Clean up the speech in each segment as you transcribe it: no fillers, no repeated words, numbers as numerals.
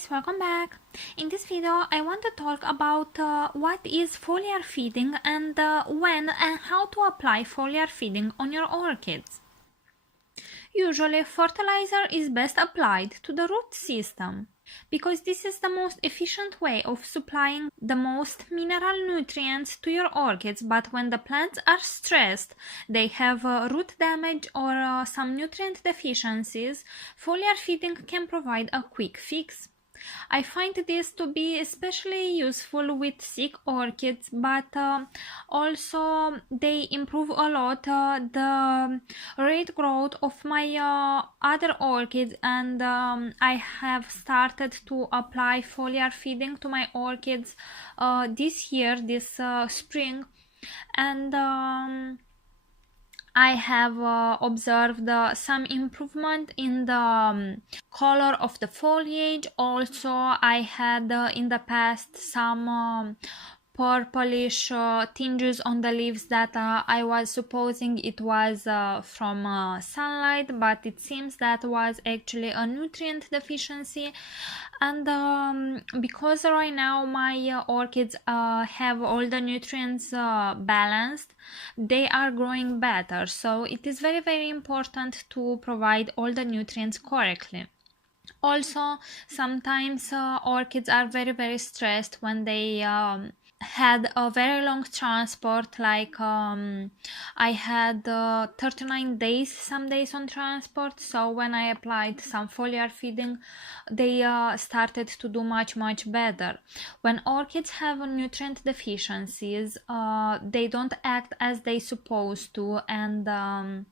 guys, welcome back. In this video I want to talk about what is foliar feeding and when and how to apply foliar feeding on your orchids. Usually fertilizer is best applied to the root system because this is the most efficient way of supplying the most mineral nutrients to your orchids, but when the plants are stressed, they have root damage or some nutrient deficiencies, foliar feeding can provide a quick fix. I find this to be especially useful with sick orchids, but also they improve a lot the rate growth of my other orchids, and I have started to apply foliar feeding to my orchids this spring, and I have observed some improvement in the color of the foliage. Also, I had in the past some purplish tinges on the leaves that I was supposing it was from sunlight, but it seems that was actually a nutrient deficiency. And because right now my orchids have all the nutrients balanced, they are growing better, so it is very important to provide all the nutrients correctly. Also, sometimes orchids are very stressed when they had a very long transport, like I had 39 days some days on transport, so when I applied some foliar feeding they started to do much better. When orchids have nutrient deficiencies, they don't act as they supposed to, and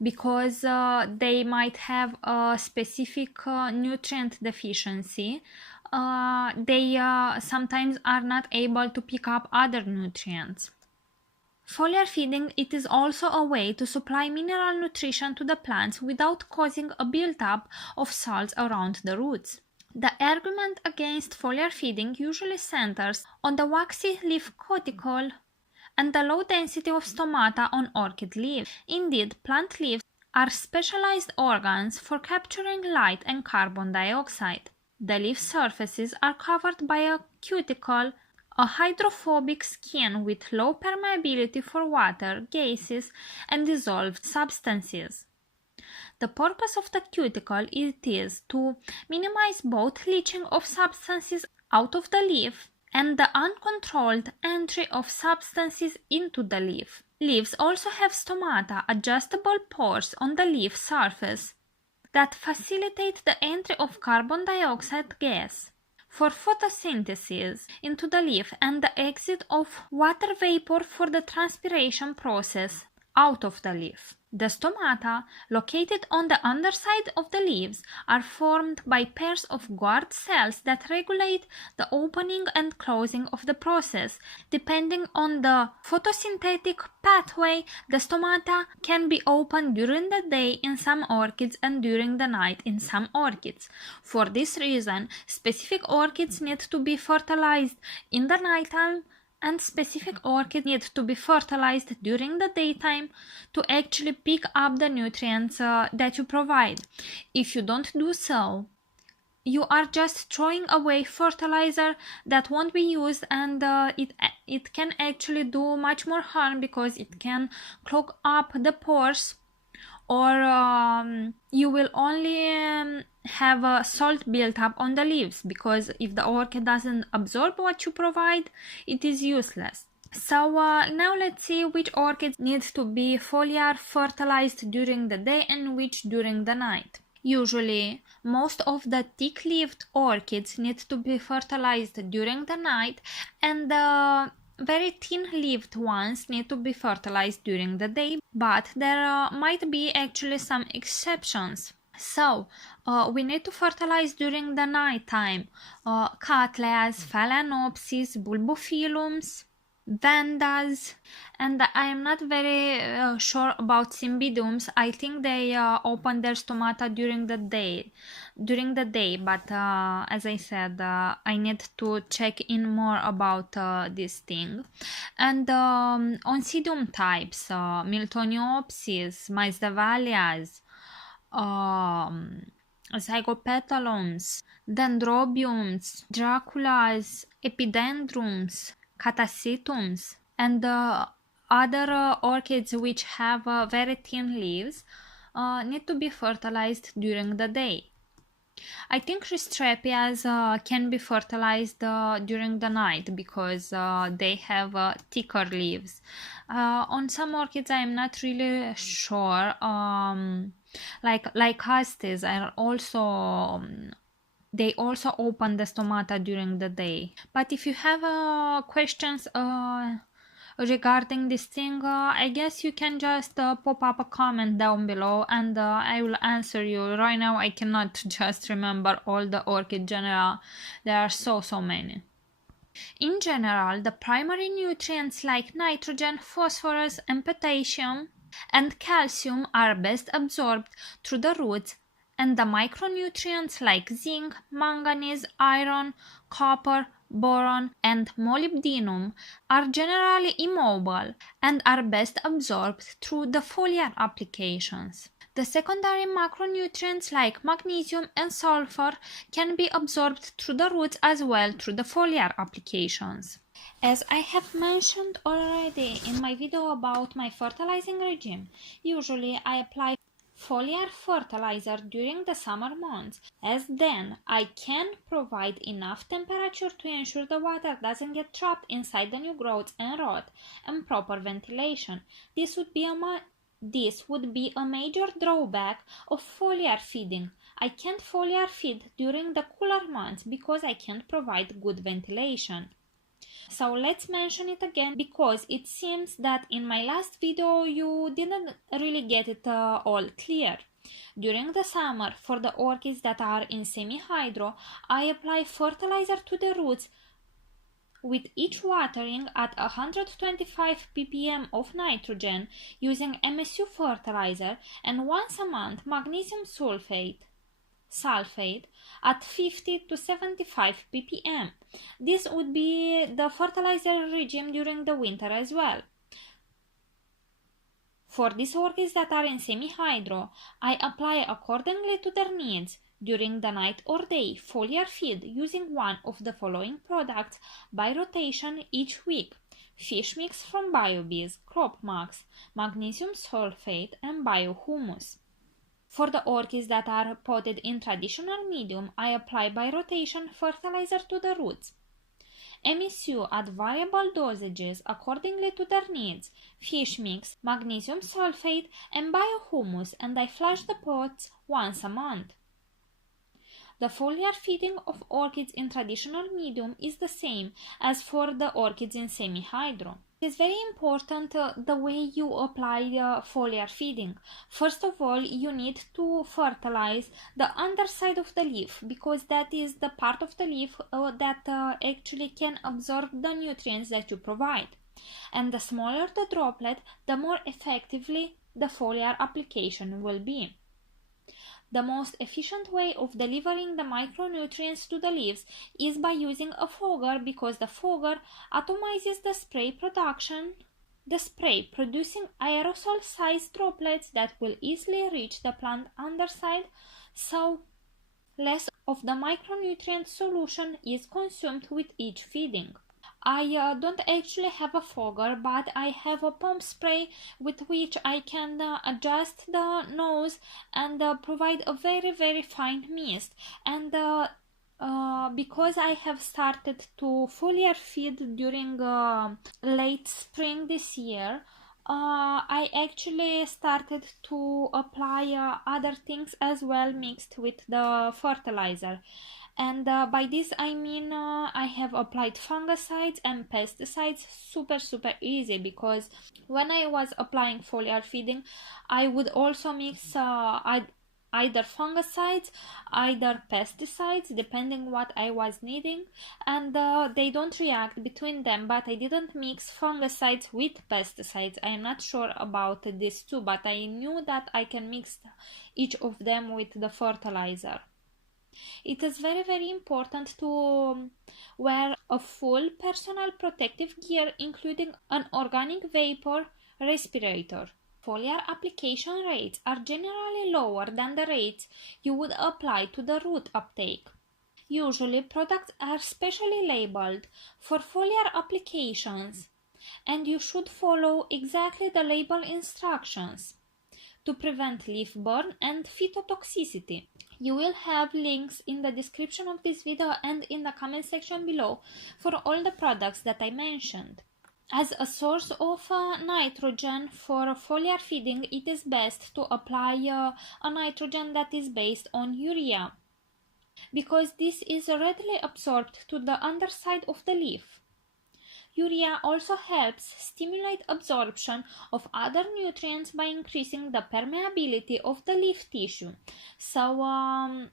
because they might have a specific nutrient deficiency, they sometimes are not able to pick up other nutrients. Foliar feeding, it is also a way to supply mineral nutrition to the plants without causing a build-up of salts around the roots. The argument against foliar feeding usually centers on the waxy leaf cuticle and the low density of stomata on orchid leaves. Indeed, plant leaves are specialized organs for capturing light and carbon dioxide. The leaf surfaces are covered by a cuticle, a hydrophobic skin with low permeability for water, gases, and dissolved substances. The purpose of the cuticle is to minimize both leaching of substances out of the leaf and the uncontrolled entry of substances into the leaf. Leaves also have stomata, adjustable pores on the leaf surface, that facilitate the entry of carbon dioxide gas for photosynthesis into the leaf and the exit of water vapor for the transpiration process out of the leaf. The stomata, located on the underside of the leaves, are formed by pairs of guard cells that regulate the opening and closing of the process. Depending on the photosynthetic pathway, the stomata can be opened during the day in some orchids and during the night in some orchids. For this reason, specific orchids need to be fertilized in the nighttime, and specific orchids need to be fertilized during the daytime to actually pick up the nutrients that you provide. If you don't do so, you are just throwing away fertilizer that won't be used, and it can actually do much more harm because it can clog up the pores, or you will only have a salt built up on the leaves, because if the orchid doesn't absorb what you provide, it is useless. So now let's see which orchids need to be foliar fertilized during the day and which during the night. Usually, most of the thick-leaved orchids need to be fertilized during the night, and the very thin-leaved ones need to be fertilized during the day, but there might be actually some exceptions. So, we need to fertilize during the night time Cattleyas, Phalaenopsis, Bulbophyllums, Vandas, and I am not very sure about Cymbidiums. I think they open their stomata during the day, but as I said, I need to check in more about this thing. And Oncidium types, Miltoniopsis, Maisdevalias, zygopetalums, dendrobiums, draculas, epidendrums, catasetums, and other orchids which have very thin leaves need to be fertilized during the day. I think Ristrepias can be fertilized during the night because they have thicker leaves. On some orchids, I am not really sure. Like Astes are also they also open the stomata during the day. But if you have questions regarding this thing, I guess you can just pop up a comment down below and I will answer you. Right now I cannot just remember all the orchid genera. There are so many. In general, the primary nutrients like nitrogen, phosphorus, and potassium and calcium are best absorbed through the roots, and the micronutrients like zinc, manganese, iron, copper, boron, and molybdenum are generally immobile and are best absorbed through the foliar applications. The secondary macronutrients like magnesium and sulfur can be absorbed through the roots as well through the foliar applications. As I have mentioned already in my video about my fertilizing regime, usually I apply foliar fertilizer during the summer months, as then I can provide enough temperature to ensure the water doesn't get trapped inside the new growths and rot, and proper ventilation. This would be a major drawback of foliar feeding. I can't foliar feed during the cooler months because I can't provide good ventilation. So let's mention it again because it seems that in my last video you didn't really get it all clear. During the summer, for the orchids that are in semi-hydro, I apply fertilizer to the roots with each watering at 125 ppm of nitrogen using MSU fertilizer, and once a month magnesium sulfate at 50 to 75 ppm. This would be the fertilizer regime during the winter as well. For these orchids that are in semi-hydro, I apply accordingly to their needs. During the night or day, foliar feed using one of the following products by rotation each week: fish mix from BioBees, Cropmax, magnesium sulfate, and biohumus. For the orchids that are potted in traditional medium, I apply by rotation fertilizer to the roots. MSU at variable dosages accordingly to their needs: fish mix, magnesium sulfate, and biohumus, and I flush the pots once a month. The foliar feeding of orchids in traditional medium is the same as for the orchids in semi-hydro. It is very important the way you apply foliar feeding. First of all, you need to fertilize the underside of the leaf because that is the part of the leaf that actually can absorb the nutrients that you provide. And the smaller the droplet, the more effectively the foliar application will be. The most efficient way of delivering the micronutrients to the leaves is by using a fogger because the fogger atomizes the spray production, the spray producing aerosol-sized droplets that will easily reach the plant underside, so less of the micronutrient solution is consumed with each feeding. I don't actually have a fogger, but I have a pump spray with which I can adjust the nose and provide a very fine mist. And because I have started to foliar feed during late spring this year, I actually started to apply other things as well mixed with the fertilizer. And by this I mean I have applied fungicides and pesticides super easy, because when I was applying foliar feeding I would also mix either fungicides, either pesticides, depending what I was needing, and they don't react between them. But I didn't mix fungicides with pesticides. I am not sure about this too, but I knew that I can mix each of them with the fertilizer. It is very important to wear a full personal protective gear, including an organic vapor respirator. Foliar application rates are generally lower than the rates you would apply to the root uptake. Usually, products are specially labeled for foliar applications, and you should follow exactly the label instructions to prevent leaf burn and phytotoxicity. You will have links in the description of this video and in the comment section below for all the products that I mentioned. As a source of nitrogen for foliar feeding, it is best to apply a nitrogen that is based on urea, because this is readily absorbed to the underside of the leaf. Urea also helps stimulate absorption of other nutrients by increasing the permeability of the leaf tissue. So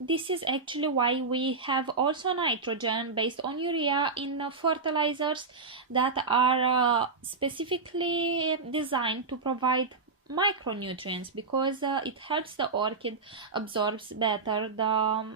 this is actually why we have also nitrogen based on urea in fertilizers that are specifically designed to provide micronutrients, because it helps the orchid absorbs better the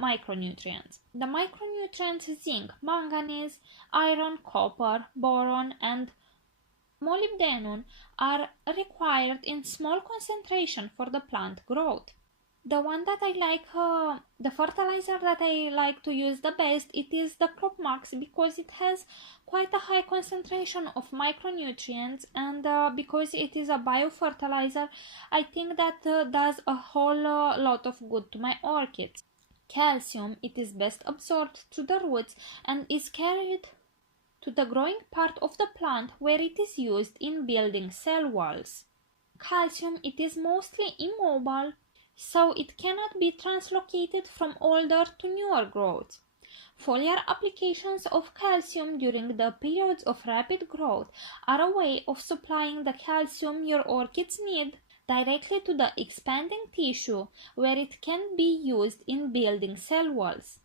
micronutrients. The micronutrients zinc, manganese, iron, copper, boron, and molybdenum are required in small concentration for the plant growth. The one that I like, the fertilizer that I like to use the best, it is the Cropmax, because it has quite a high concentration of micronutrients, and because it is a biofertilizer, I think that does a whole lot of good to my orchids. Calcium, it is best absorbed to the roots and is carried to the growing part of the plant where it is used in building cell walls. Calcium, it is mostly immobile, so it cannot be translocated from older to newer growths. Foliar applications of calcium during the periods of rapid growth are a way of supplying the calcium your orchids need directly to the expanding tissue, where it can be used in building cell walls.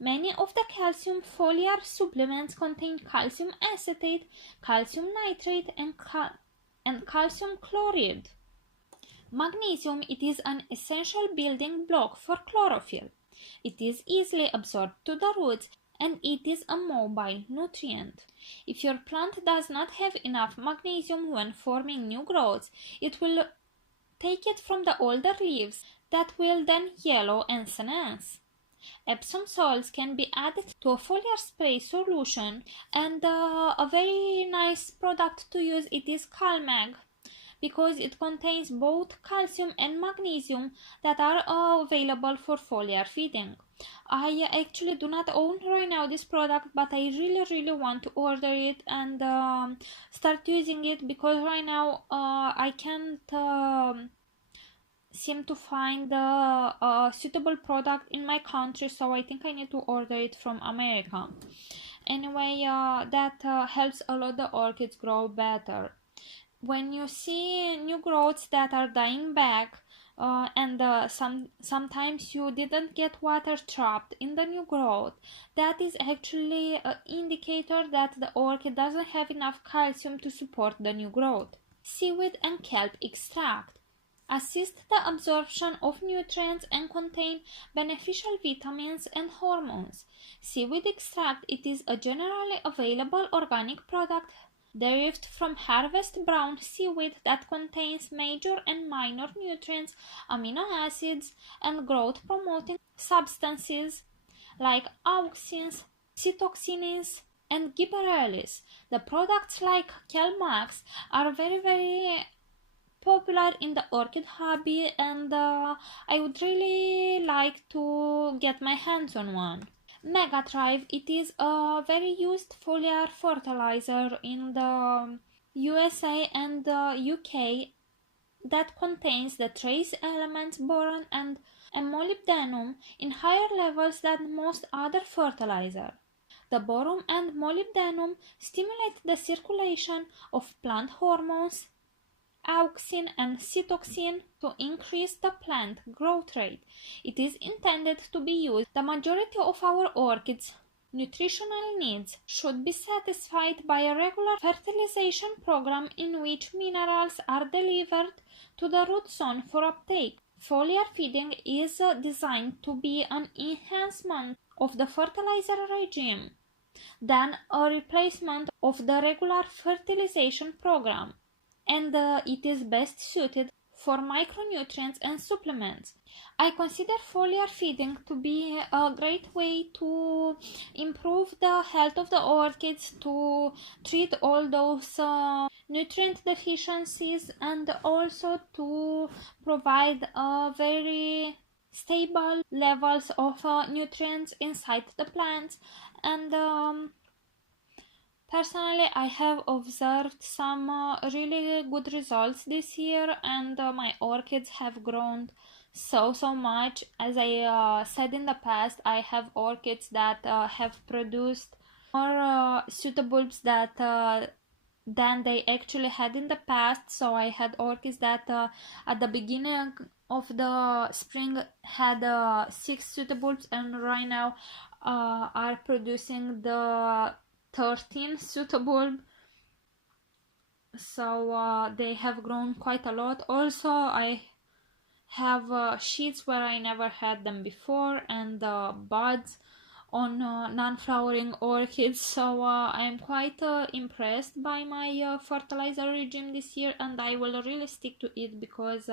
Many of the calcium foliar supplements contain calcium acetate, calcium nitrate, and calcium chloride. Magnesium, it is an essential building block for chlorophyll. It is easily absorbed to the roots, and it is a mobile nutrient. If your plant does not have enough magnesium when forming new growths, it will take it from the older leaves that will then yellow and senesce. Epsom salts can be added to a foliar spray solution, and a very nice product to use it is Cropmax, because it contains both calcium and magnesium that are available for foliar feeding. I actually do not own right now this product, but I really want to order it and start using it, because right now I can't seem to find a suitable product in my country, so I think I need to order it from America. Anyway, that helps a lot the orchids grow better. When you see new growths that are dying back, and sometimes you didn't get water trapped in the new growth, that is actually an indicator that the orchid doesn't have enough calcium to support the new growth. Seaweed and kelp extract assist the absorption of nutrients and contain beneficial vitamins and hormones. Seaweed extract, it is a generally available organic product derived from harvest brown seaweed that contains major and minor nutrients, amino acids, and growth promoting substances like auxins, cytoxins, and gibberellis. The products like Cropmax are very popular in the orchid hobby, and I would really like to get my hands on one. Megathrive, it is a very used foliar fertilizer in the USA and the UK that contains the trace elements boron and molybdenum in higher levels than most other fertilizer. The boron and molybdenum stimulate the circulation of plant hormones, auxin and cytoxin, to increase the plant growth rate. It is intended to be used. The majority of our orchids' nutritional needs should be satisfied by a regular fertilization program in which minerals are delivered to the root zone for uptake. Foliar feeding is designed to be an enhancement of the fertilizer regime than a replacement of the regular fertilization program. and it is best suited for micronutrients and supplements. I consider foliar feeding to be a great way to improve the health of the orchids, to treat all those nutrient deficiencies, and also to provide a very stable levels of nutrients inside the plants. And personally, I have observed some really good results this year, and my orchids have grown so much. As I said in the past, I have orchids that have produced more pseudobulbs that than they actually had in the past. So I had orchids that at the beginning of the spring had 6 pseudobulbs, and right now are producing the 13 pseudobulb. So they have grown quite a lot. Also, I have sheets where I never had them before, and buds on non-flowering orchids. So I'm quite impressed by my fertilizer regime this year, and I will really stick to it because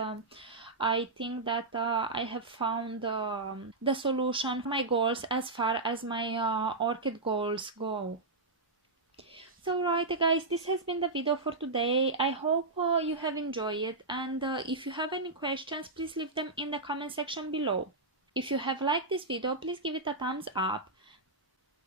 I think that I have found the solution for my goals as far as my orchid goals go. So right guys, this has been the video for today. I hope you have enjoyed it, and if you have any questions, please leave them in the comment section below. If you have liked this video, please give it a thumbs up.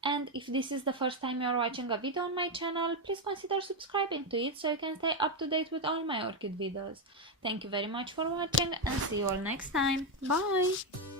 And if this is the first time you're watching a video on my channel, please consider subscribing to it so you can stay up to date with all my orchid videos. Thank you very much for watching, and see you all next time. Bye!